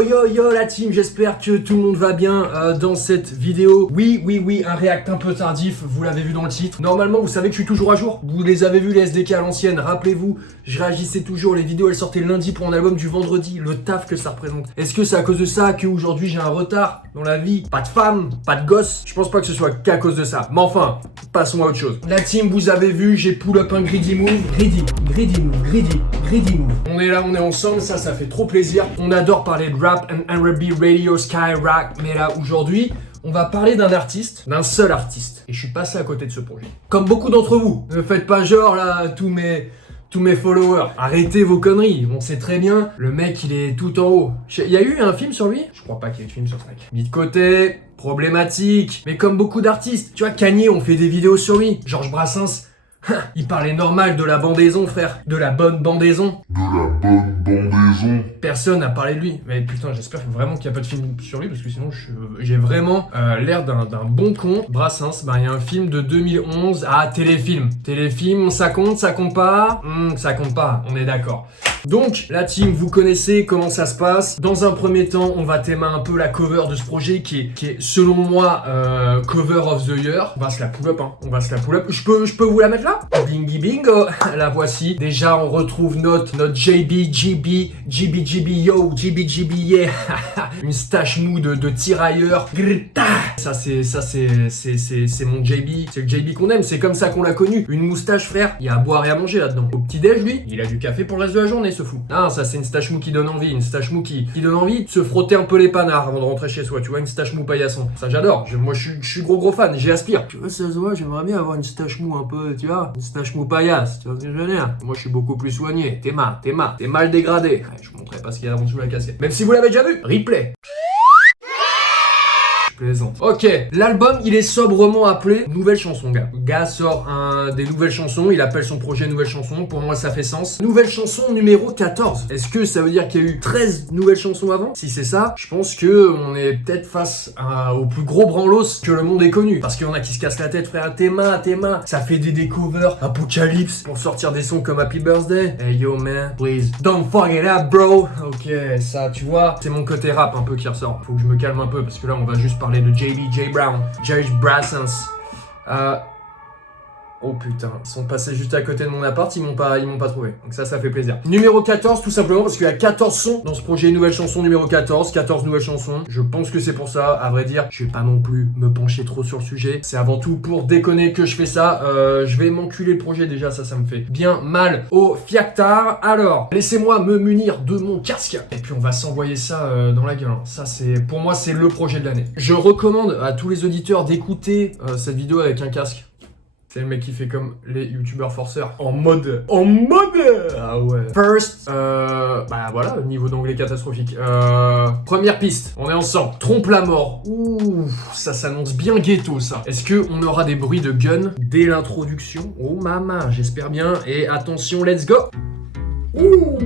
Yo la team, j'espère que tout le monde va bien dans cette vidéo. Oui, un react un peu tardif, vous l'avez vu dans le titre. Normalement, vous savez que je suis toujours à jour. Vous les avez vus les SDK à l'ancienne, rappelez-vous, je réagissais toujours, les vidéos elles sortaient le lundi pour un album du vendredi, le taf que ça représente. Est-ce que c'est à cause de ça qu'aujourd'hui j'ai un retard dans la vie? Pas de femme, pas de gosse. Je pense pas que ce soit qu'à cause de ça. Mais enfin, passons à autre chose. La team, vous avez vu, j'ai pull up un greedy move. Greedy move. On est là, on est ensemble, ça fait trop plaisir. On adore parler de rap and R&B, radio, skyrock. Mais là, aujourd'hui, on va parler d'un artiste, d'un seul artiste. Et je suis passé à côté de ce projet. Comme beaucoup d'entre vous, ne faites pas genre là, tous mes followers. Arrêtez vos conneries. On sait très bien, le mec, il est tout en haut. Il y a eu un film sur lui? Je crois pas qu'il y ait eu de film sur ce mec. Mis de côté, problématique. Mais comme beaucoup d'artistes, tu vois, Kanye, on fait des vidéos sur lui. Georges Brassens, il parlait normal de la bandaison, frère. De la bonne bandaison. Personne n'a parlé de lui. Mais putain, j'espère vraiment qu'il n'y a pas de film sur lui, parce que sinon, j'ai vraiment l'air d'un bon con. Brassens, il y a un film de 2011. Ah, téléfilm. Téléfilm, ça compte pas? Ça compte pas, on est d'accord. Donc, la team, vous connaissez comment ça se passe. Dans un premier temps, on va thémer un peu la cover de ce projet qui est selon moi, cover of the year. On va se la pull up, Je peux vous la mettre là? Bingy bingo, la voici. Déjà, on retrouve notre JB, yo, yeah. Une stache mou de tirailleur. Ça c'est mon JB, c'est le JB qu'on aime, c'est comme ça qu'on l'a connu. Une moustache, frère, il y a à boire et à manger là-dedans. Au petit-déj, lui, il a du café pour le reste de la journée, ce fou. Ah, ça c'est une stache mou qui donne envie, une stache mou qui donne envie de se frotter un peu les panards avant de rentrer chez soi, tu vois, une stache mou paillasson. Ça j'adore, moi je suis gros fan, j'y aspire. Tu vois, ça se voit, j'aimerais bien avoir une stache mou un peu, tu vois, une stache mou paillasse, tu vois ce que je veux dire. Moi je suis beaucoup plus soigné, t'es mal dégradé. Ouais, je vous montrerai pas ce qu'il y a en dessous de la casquette. Même si vous l'avez déjà vu, replay. Plaisante. Ok, l'album il est sobrement appelé Nouvelle Chanson, gars. Le gars sort des nouvelles chansons, il appelle son projet Nouvelle Chanson, pour moi ça fait sens. Nouvelle chanson numéro 14. Est-ce que ça veut dire qu'il y a eu 13 nouvelles chansons avant? Si c'est ça, je pense que on est peut-être face au plus gros branlos que le monde ait connu. Parce qu'il y en a qui se cassent la tête, frère, tes mains, ça fait des covers Apocalypse pour sortir des sons comme Happy Birthday. Hey yo man, please, don't fuck it up bro. Ok, ça tu vois, c'est mon côté rap un peu qui ressort. Faut que je me calme un peu parce que là on va juste parler de J Brown, George Brassens. Oh putain, ils sont passés juste à côté de mon appart, ils m'ont pas trouvé. Donc ça fait plaisir. Numéro 14, tout simplement parce qu'il y a 14 sons dans ce projet Nouvelle Chanson numéro 14 nouvelles chansons. Je pense que c'est pour ça, à vrai dire, je vais pas non plus me pencher trop sur le sujet. C'est avant tout pour déconner que je fais ça. Je vais m'enculer le projet déjà, ça me fait bien mal au fiactard. Alors, laissez-moi me munir de mon casque. Et puis on va s'envoyer ça dans la gueule. Ça pour moi, c'est le projet de l'année. Je recommande à tous les auditeurs d'écouter cette vidéo avec un casque. C'est le mec qui fait comme les youtubeurs forceurs. En mode ah ouais. First, voilà, niveau d'anglais catastrophique. Première piste, on est ensemble. Trompe la mort. Ouh, ça s'annonce bien ghetto, ça. Est-ce qu'on aura des bruits de gun dès l'introduction? Oh maman, j'espère bien. Et attention, let's go. Ouh.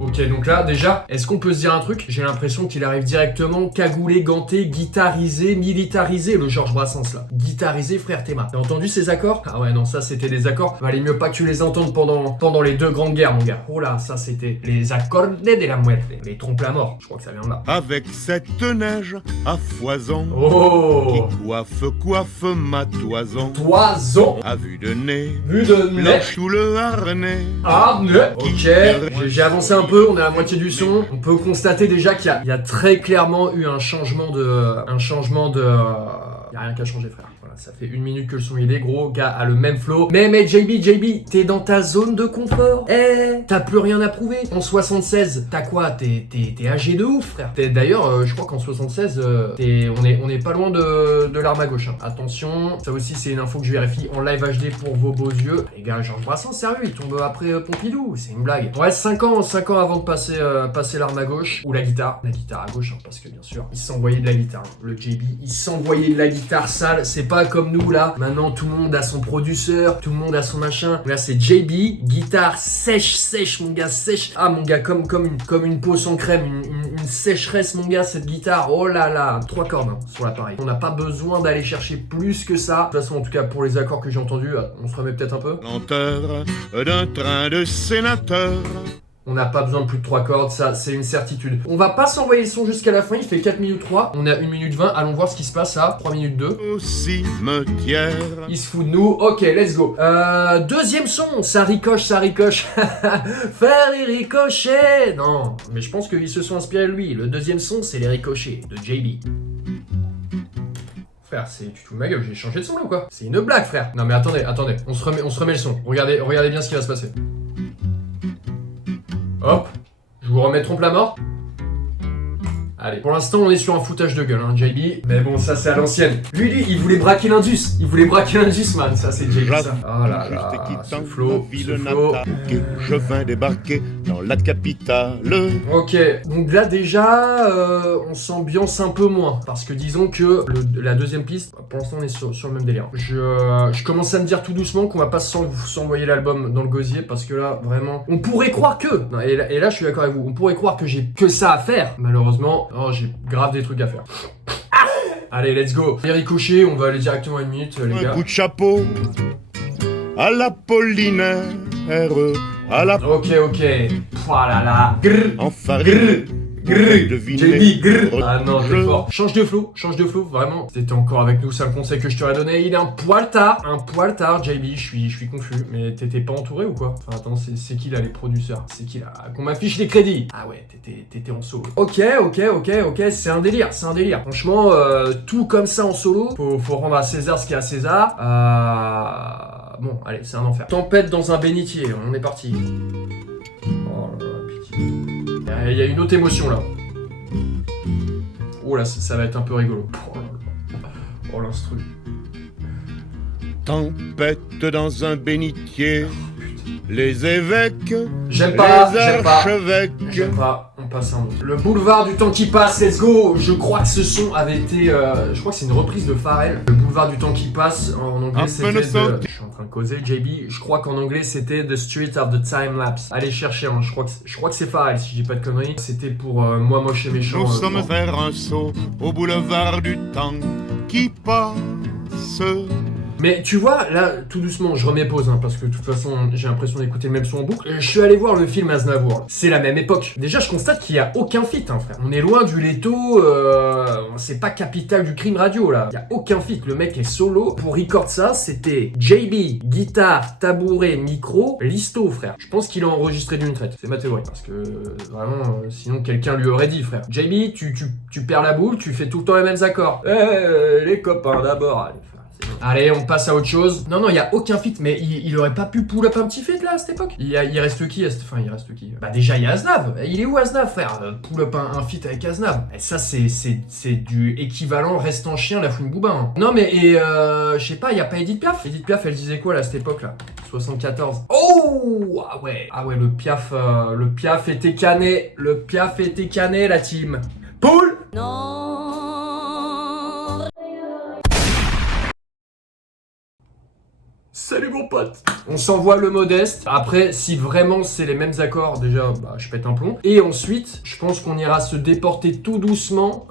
Ok, donc là, déjà, est-ce qu'on peut se dire un truc? J'ai l'impression qu'il arrive directement cagoulé, ganté, guitarisé, militarisé, le Georges Brassens, là. Guitarisé, frère Théma. T'as entendu ces accords? Ah ouais, non, ça, c'était des accords. Valait mieux pas que tu les entendes pendant les deux grandes guerres, mon gars. Oh là, ça, c'était les accords de la muerte. Les trompes la mort. Je crois que ça vient de là. Avec cette neige à foison, oh, qui coiffe ma toison. Toison. À vue de nez, blanche sous le harnais. Harnais. Ok, j'ai avancé un peu, on est à la moitié du son. On peut constater déjà qu'il y a très clairement eu un changement de... Y a rien qu'à changer, frère. Voilà, ça fait 1 minute que le son il est, gros, gars a le même flow. Mais JB, t'es dans ta zone de confort. T'as plus rien à prouver. En 76, t'as quoi? T'es âgé de ouf, frère. D'ailleurs, je crois qu'en 76, on est pas loin de l'arme à gauche. Hein. Attention, ça aussi c'est une info que je vérifie en live HD pour vos beaux yeux. Les gars, Georges Brassens, sérieux, il tombe après Pompidou, c'est une blague. Ouais, 5 ans avant de passer l'arme à gauche, ou la guitare à gauche, hein, parce que bien sûr, il s'envoyait de la guitare. Le JB, il s'envoyait de la guitare sale, c'est pas comme nous là, maintenant tout le monde a son producteur, tout le monde a son machin. Là c'est JB, guitare sèche mon gars, sèche. Ah mon gars, comme une peau sans crème, une sécheresse mon gars cette guitare, oh là là. 3 cordes hein, sur l'appareil. On n'a pas besoin d'aller chercher plus que ça. De toute façon en tout cas pour les accords que j'ai entendus, on se remet peut-être un peu. Lenteur d'un train de sénateur. On n'a pas besoin de plus de 3 cordes, ça c'est une certitude. On va pas s'envoyer le son jusqu'à la fin, il fait 4 minutes 3. On a 1 minute 20, allons voir ce qui se passe à 3 minutes 2. Au cimetière. Il se fout de nous, ok, let's go. Deuxième son, ça ricoche, ça ricoche. Faire les ricochets. Non, mais je pense qu'ils se sont inspirés de lui. Le deuxième son, c'est les ricochets de JB. Frère, tu te fous de ma gueule, j'ai changé de son là ou quoi? C'est une blague, frère. Non mais attendez, on se remet le son. Regardez bien ce qui va se passer. Hop, je vous remets trompe la mort. Allez, pour l'instant on est sur un foutage de gueule, JB. Mais bon, ça c'est à l'ancienne. Lui, il voulait braquer l'Indus. Il voulait braquer l'Indus, man. Ça c'est JB, ça. Oh là là, ce flow, Je viens débarquer dans la capitale. Ok, donc là déjà, on s'ambiance un peu moins. Parce que disons que la deuxième piste, pour l'instant on est sur le même délire. Je commence à me dire tout doucement qu'on va pas s'envoyer l'album dans le gosier. Parce que là, vraiment, on pourrait croire que... Non, et là, je suis d'accord avec vous. On pourrait croire que j'ai que ça à faire. Malheureusement, j'ai grave des trucs à faire. Allez, let's go. Les ricochets, on va aller directement à 1 minute, les gars. Un coup de chapeau à l'Apollinaire, à la... Ok. Voilà. Grrr. en farine. Grrr. Devinez. JB, grrr. Ah non, je suis fort. Change de flow, vraiment. T'étais encore avec nous, c'est un conseil que je t'aurais donné. Il est un poil tard, JB. Je suis confus. Mais t'étais pas entouré ou quoi? Enfin, attends, c'est qui là les producteurs? C'est qui là? Qu'on m'affiche les crédits. Ah ouais, t'étais en solo. Ok, c'est un délire. Franchement, tout comme ça en solo. Faut rendre à César ce qu'il y a à César. Bon, allez, c'est un enfer. Tempête dans un bénitier, on est parti. Oh là là, pitié. Il y a une autre émotion là. Oh là, ça va être un peu rigolo. Oh là là. Oh l'instru. Tempête dans un bénitier. Les évêques. J'aime pas. archevêques. On passe un autre. Le boulevard du temps qui passe, let's go. Je crois que ce son avait été... je crois que c'est une reprise de Pharrell. Le boulevard du temps qui passe, en anglais c'était... Je suis en train de causer, JB. Je crois qu'en anglais c'était The Street of the Time Lapse. Allez chercher, je crois que c'est Pharrell si je dis pas de conneries. C'était pour Moi moche et méchant. Nous sommes vers un saut au boulevard du temps qui passe. Mais tu vois, là, tout doucement, je remets pause, parce que de toute façon, j'ai l'impression d'écouter le même son en boucle. Je suis allé voir le film Aznavour. C'est la même époque. Déjà, je constate qu'il n'y a aucun feat, frère. On est loin du Leto, c'est pas Capital du crime radio, là. Il n'y a aucun feat. Le mec est solo. Pour record ça, c'était JB, guitare, tabouret, micro, listo, frère. Je pense qu'il a enregistré d'une traite. C'est ma théorie. Parce que, vraiment, sinon, quelqu'un lui aurait dit, frère. JB, tu perds la boule, tu fais tout le temps les mêmes accords. Les copains d'abord. Allez, on passe à autre chose. Non, il y a aucun feat, mais il aurait pas pu pull up un petit feat là à cette époque. Il reste qui Enfin, il reste qui? Bah déjà, il y a Aznav. Il est où Aznav, frère? Pull up un feat avec Aznav. Et ça, c'est du équivalent reste en chien la fouine Boubin. Non, mais je sais pas, il y a pas Edith Piaf. Edith Piaf, elle disait quoi là à cette époque là? 74. Oh, ah ouais, le Piaf était cané. La team. Poule. Non. Salut mon pote. On s'envoie le modeste. Après, si vraiment c'est les mêmes accords, déjà, je pète un plomb. Et ensuite, je pense qu'on ira se déporter tout doucement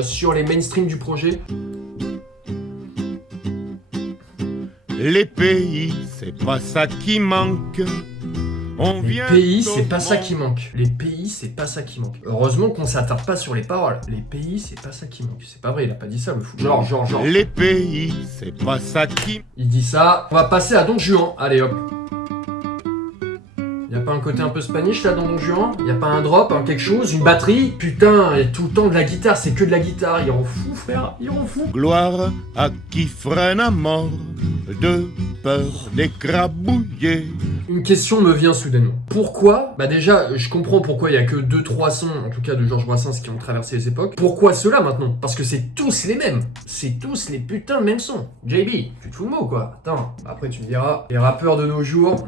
sur les mainstream du projet. Les pays, c'est pas ça qui manque. Les pays, c'est pas ça qui manque. Heureusement qu'on s'attarde pas sur les paroles. Les pays, c'est pas ça qui manque. C'est pas vrai, il a pas dit ça, le fou. Genre. Les pays, c'est pas ça qui... Il dit ça. On va passer à Don Juan. Allez, hop. Y'a pas un côté un peu spanish là dans Don Juan? Y'a pas un drop, quelque chose, une batterie? Putain, et tout le temps de la guitare, c'est que de la guitare. Il rend fou, frère. Gloire à qui freine à mort de peur d'écrabouiller. Une question me vient soudainement. Pourquoi? Déjà, je comprends pourquoi il y a que 2-3 sons, en tout cas de Georges Brassens, qui ont traversé les époques. Pourquoi ceux-là maintenant? Parce que c'est tous les mêmes. C'est tous les putains de mêmes sons. JB, tu te fous le mot quoi? Attends, après tu me diras, les rappeurs de nos jours,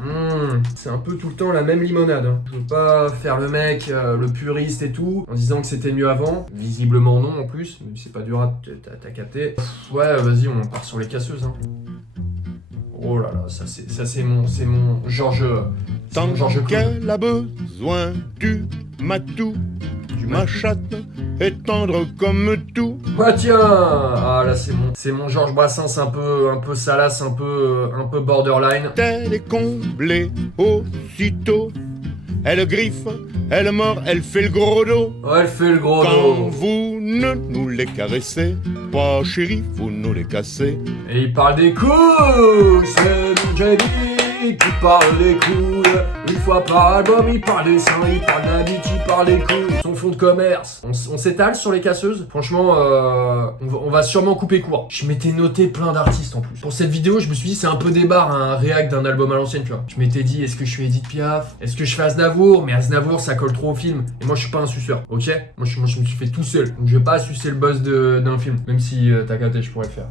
c'est un peu tout le temps la même limonade. Je veux pas faire le mec, le puriste et tout, en disant que c'était mieux avant. Visiblement non en plus, même si c'est pas du rap, t'as capté. Ouais, vas-y, on part sur les casseuses. Oh là là, ça c'est mon Georges. Tant qu'elle a besoin du matou, ma chatte est tendre comme tout. Ah tiens, ah là c'est mon Georges Brassens un peu salace, un peu borderline. Elle est comblée aussitôt elle griffe, elle mord, elle fait le gros dos. Oh, elle fait le gros Quand dos. vous ne nous les caressez pas, chérie, vous nous les cassez. Et il parle des couilles, c'est mon JB qui parle des couilles. Une fois par album, il parle des seins, il parle de la bite, il parle des couilles. Son fonds de commerce. On s'étale sur les casseuses. Franchement, on va sûrement couper court. Je m'étais noté plein d'artistes en plus. Pour cette vidéo, je me suis dit, c'est un peu des barres, un réact d'un album à l'ancienne, tu vois. Je m'étais dit, est-ce que je fais Edith Piaf? Est-ce que je fais Aznavour? Mais Aznavour, ça colle trop au film. Et moi, je suis pas un suceur, ok? Moi, je me suis fait tout seul. Donc, je vais pas sucer le buzz d'un film. Même si t'as capté, je pourrais le faire.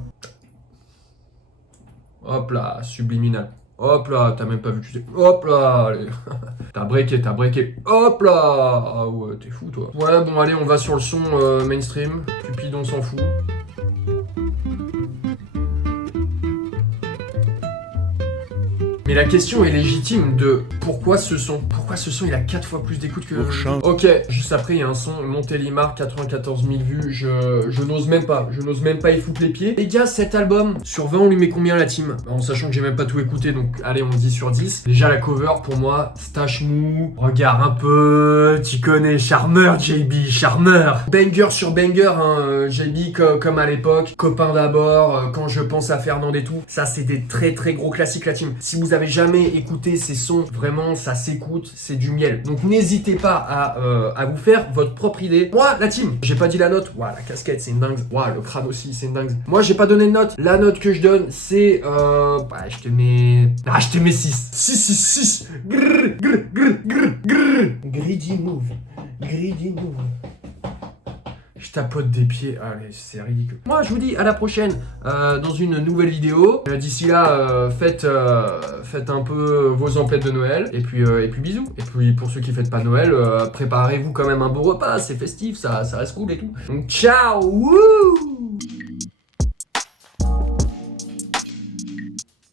Hop là, subliminal. Hop là, t'as même pas vu que tu sais. Hop là, allez. T'as breaké. Hop là. Ah ouais, t'es fou toi. Ouais, bon allez, on va sur le son mainstream. Cupid, on s'en fout. Mais la question est légitime de pourquoi ce son? Pourquoi ce son il a 4 fois plus d'écoute que... Ok, juste après il y a un son Montélimar, 94 000 vues, je n'ose même pas y foutre les pieds. Les gars, cet album, sur 20 on lui met combien la team? En sachant que j'ai même pas tout écouté, donc allez on dit sur 10. Déjà la cover pour moi, stache mou, regarde un peu, tu connais, charmeur JB, charmeur. Banger sur banger, hein, JB comme à l'époque, copain d'abord, quand je pense à Fernand et tout. Ça c'est des très très gros classiques la team. Si vous avez jamais écouté ces sons, vraiment ça s'écoute, c'est du miel. Donc n'hésitez pas à vous faire votre propre idée. Moi, la team, j'ai pas dit la note. Ouah, la casquette, c'est une dingue. Ouah, le crâne aussi, c'est une dingue. Moi, j'ai pas donné de note. La note que je donne, c'est... je te mets... Ah, je te mets 6. 6. Grrr, grrr, grrr, grrr, grrr. Greedy move. Greedy move. Je tapote des pieds, allez, c'est ridicule. Moi, je vous dis à la prochaine dans une nouvelle vidéo. D'ici là, faites un peu vos emplettes de Noël. Et puis bisous. Et puis pour ceux qui fêtent pas Noël, préparez-vous quand même un beau repas. C'est festif, ça reste cool et tout. Donc ciao, wouh.